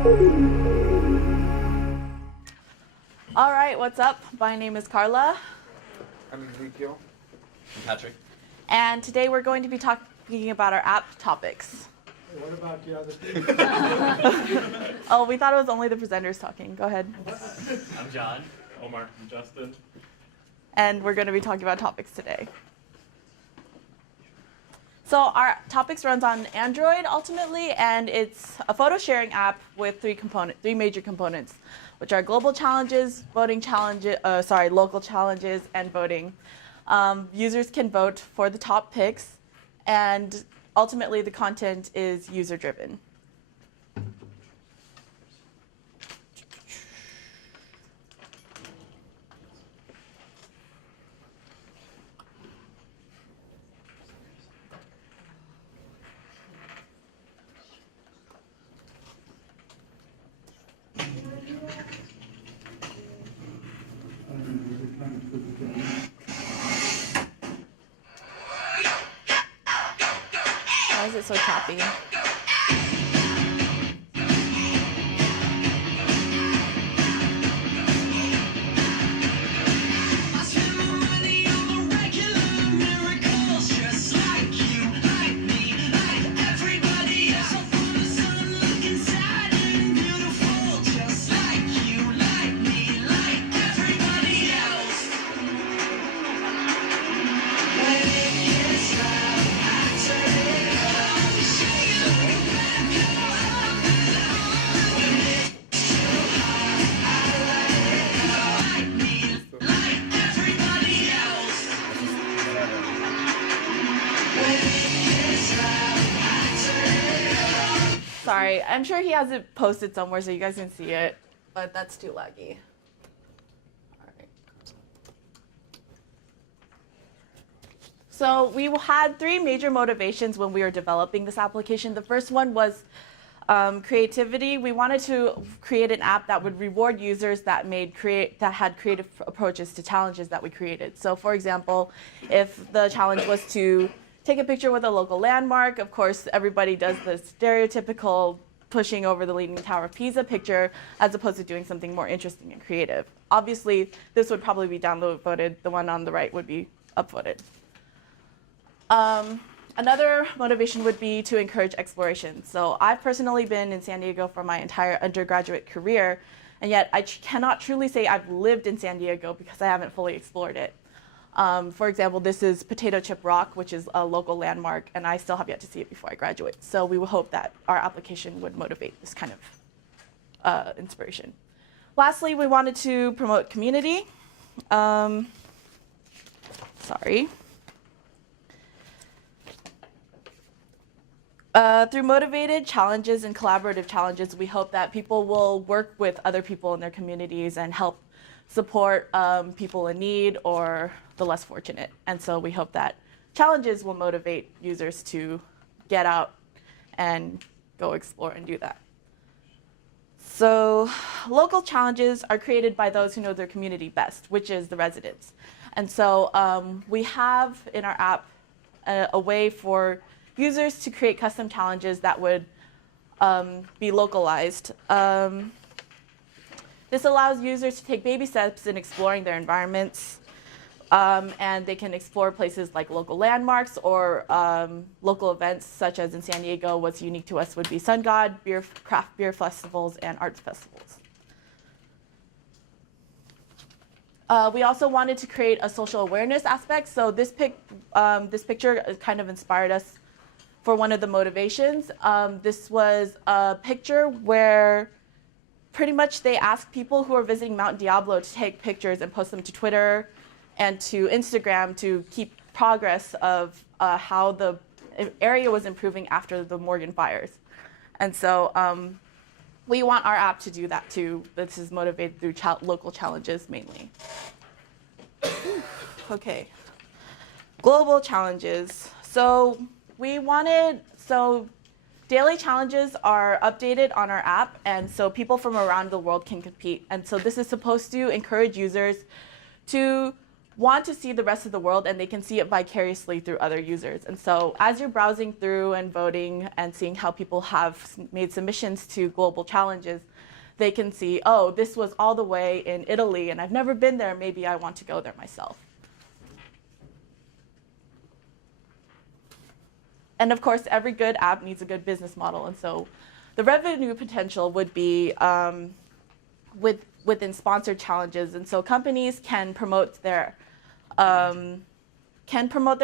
All right, what's up? My name is Carla. I'm Ezekiel. I'm Patrick. And today we're going to be talking about our app Topix. Hey, what about the other people? Oh, we thought it was only the presenters talking. Go ahead. I'm John. Omar. I'm Justin. And we're going to be talking about Topix today. So our Topix runs on Android ultimately, and it's a photo sharing app with three major components, which are global challenges, voting challenges, local challenges, and voting. Users can vote for the top picks, and ultimately the content is user-driven. Why is it so choppy? Sorry, I'm sure he has it posted somewhere so you guys can see it, but that's too laggy. All right. So we had three major motivations when we were developing this application. The first one was creativity. We wanted to create an app that would reward users that had creative approaches to challenges that we created. So for example, if the challenge was to take a picture with a local landmark, of course, everybody does the stereotypical pushing over the Leaning Tower of Pisa picture, as opposed to doing something more interesting and creative. Obviously, this would probably be download voted. The one on the right would be upvoted. Another motivation would be to encourage exploration. So I've personally been in San Diego for my entire undergraduate career, and yet I cannot truly say I've lived in San Diego because I haven't fully explored it. For example, this is Potato Chip Rock, which is a local landmark, and I still have yet to see it before I graduate. So we will hope that our application would motivate this kind of inspiration. Lastly, we wanted to promote community. Through motivated challenges and collaborative challenges, we hope that people will work with other people in their communities and help support people in need or the less fortunate. And so we hope that challenges will motivate users to get out and go explore and do that. So local challenges are created by those who know their community best, which is the residents. And so we have in our app a way for users to create custom challenges that would be localized. This allows users to take baby steps in exploring their environments, and they can explore places like local landmarks or local events, such as in San Diego, what's unique to us would be Sun God, craft beer festivals, and arts festivals. We also wanted to create a social awareness aspect, so this picture kind of inspired us for one of the motivations. This was a picture where pretty much they asked people who are visiting Mount Diablo to take pictures and post them to Twitter and to Instagram to keep progress of how the area was improving after the Morgan fires. And so we want our app to do that too. This is motivated through local challenges mainly. Okay, global challenges. So daily challenges are updated on our app, and so people from around the world can compete. And so this is supposed to encourage users to want to see the rest of the world, and they can see it vicariously through other users. And so as you're browsing through and voting and seeing how people have made submissions to global challenges, they can see, oh, this was all the way in Italy, and I've never been there. Maybe I want to go there myself. And of course, every good app needs a good business model. And so the revenue potential would be within sponsored challenges. And so companies can promote their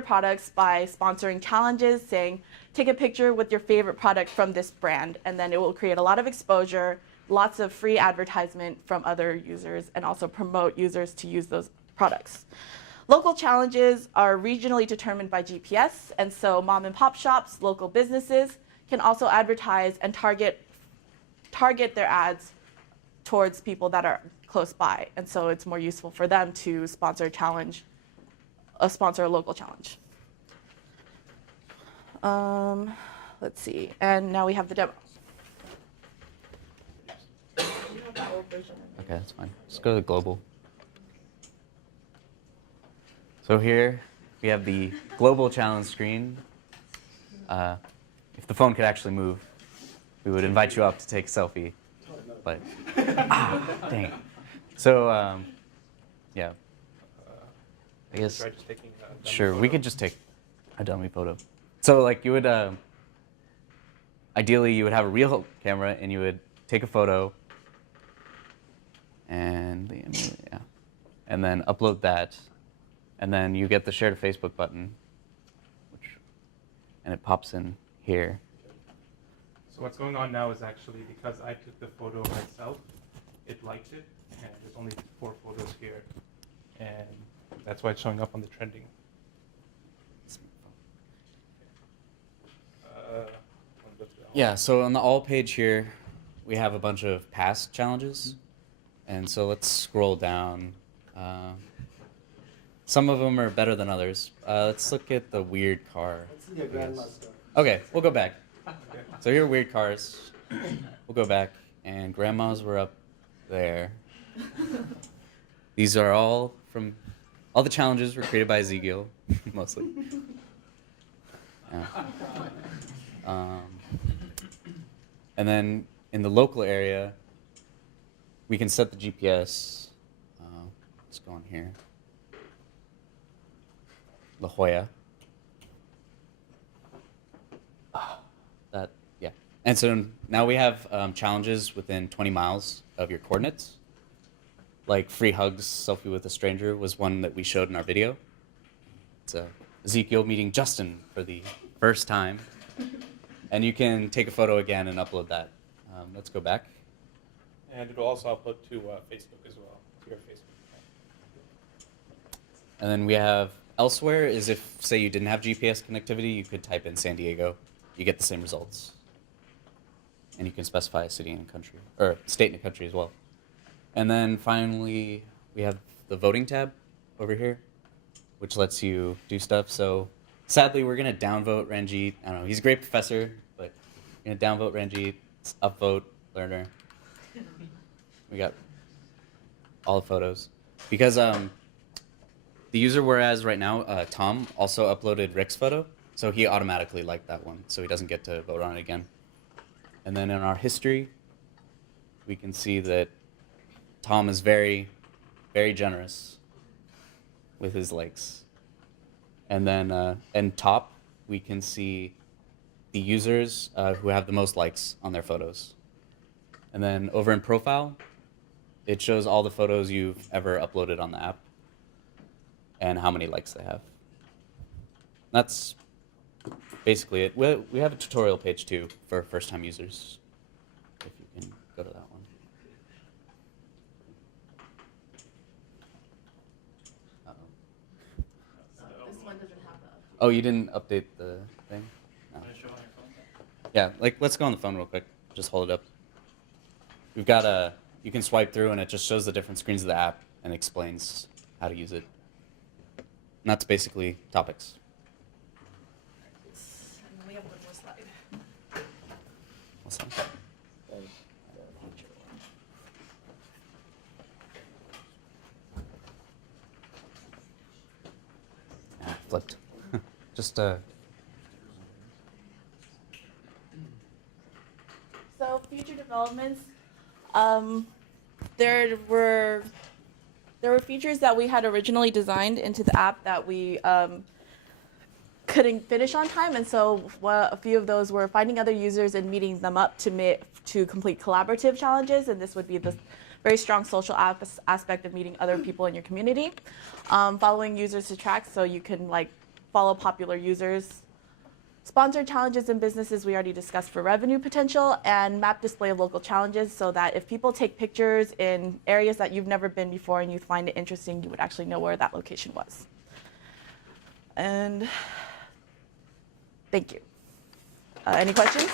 products by sponsoring challenges, saying, take a picture with your favorite product from this brand, and then it will create a lot of exposure, lots of free advertisement from other users, and also promote users to use those products. Local challenges are regionally determined by GPS, and so mom and pop shops, local businesses can also advertise and target their ads towards people that are close by. And so it's more useful for them to sponsor a local challenge. Let's see, and now we have the demo. Okay, that's fine. Let's go to the global. So here we have the global challenge screen. If the phone could actually move, we would invite you up to take a selfie. But dang it. So yeah, I guess Try just taking a dummy sure photo. we could just take a dummy photo. So like you would ideally you would have a real camera and you would take a photo and then upload that, and then you get the share to Facebook button, and it pops in here. So what's going on now is actually because I took the photo myself, it liked it, and there's only 4 photos here, and that's why it's showing up on the trending. Yeah, so on the all page here, we have a bunch of past challenges. And so let's scroll down. Some of them are better than others. Let's look at the weird car. Let's see your grandma's stuff. Okay, we'll go back. So here are weird cars. We'll go back. And grandmas were up there. These are all the challenges were created by Ezekiel, mostly. Yeah. And then in the local area, we can set the GPS. Let's go on here. La Jolla. Yeah. And so now we have challenges within 20 miles of your coordinates. Like free hugs, selfie with a stranger was one that we showed in our video. It's Ezekiel meeting Justin for the first time. And you can take a photo again and upload that. Let's go back. And it'll also upload to Facebook as well, to your Facebook account. And then we have elsewhere is if, say, you didn't have GPS connectivity, you could type in San Diego. You get the same results. And you can specify a city and a country, or state and a country as well. And then finally, we have the voting tab over here, which lets you do stuff. So sadly, we're going to downvote Ranjit. I don't know, he's a great professor, but we're going to downvote Ranjit, upvote Learner. We got all the photos. Because the user, whereas right now, Tom, also uploaded Rick's photo, so he automatically liked that one, so he doesn't get to vote on it again. And then in our history, we can see that Tom is very, very generous with his likes. And then in top, we can see the users who have the most likes on their photos. And then over in profile, it shows all the photos you've ever uploaded on the app and how many likes they have. That's basically it. We have a tutorial page too for first-time users, if you can go to that one. This one doesn't have that. Oh, you didn't update the thing? No. Want to show on your phone? Yeah, let's go on the phone real quick. Just hold it up. We've got you can swipe through and it just shows the different screens of the app and explains how to use it. And that's basically Topix. And then we have one more slide. What's that? flipped. Just So future developments, there were features that we had originally designed into the app that we couldn't finish on time, and so a few of those were finding other users and meeting them up to complete collaborative challenges, and this would be the very strong social aspect of meeting other people in your community. Following users to tracks, so you can like follow popular users. Sponsored challenges in businesses we already discussed for revenue potential, and map display of local challenges so that if people take pictures in areas that you've never been before and you find it interesting, you would actually know where that location was. And thank you. Any questions?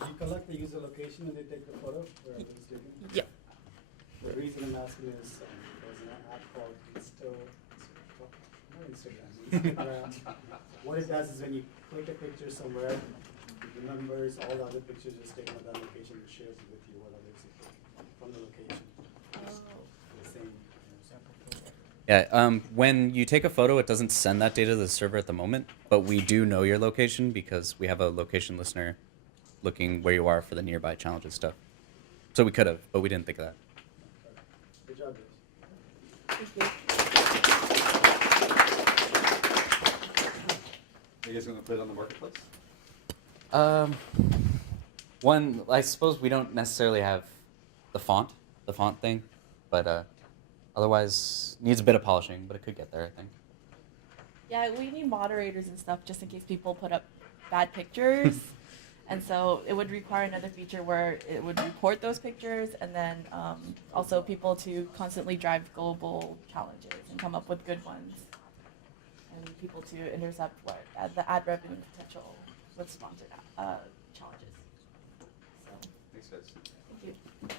You collect the user location and they take the photo wherever it's taken? Yeah. The reason I'm asking is there's an app called Instagram. What it does is when you click a picture somewhere, it remembers all the other pictures just taken at that location and shares it with you what others have taken from the location. The same. yeah. When you take a photo, it doesn't send that data to the server at the moment, but we do know your location because we have a location listener looking where you are for the nearby challenges stuff. So we could have, but we didn't think of that. Good job, guys. Thank you. Are you guys going to put it on the marketplace? One, I suppose we don't necessarily have the font thing, but otherwise needs a bit of polishing, but it could get there, I think. Yeah, we need moderators and stuff just in case people put up bad pictures. And so it would require another feature where it would report those pictures, and then also people to constantly drive global challenges and come up with good ones, and people to intercept the ad revenue potential with sponsored challenges. So, Thanks, guys. thank you.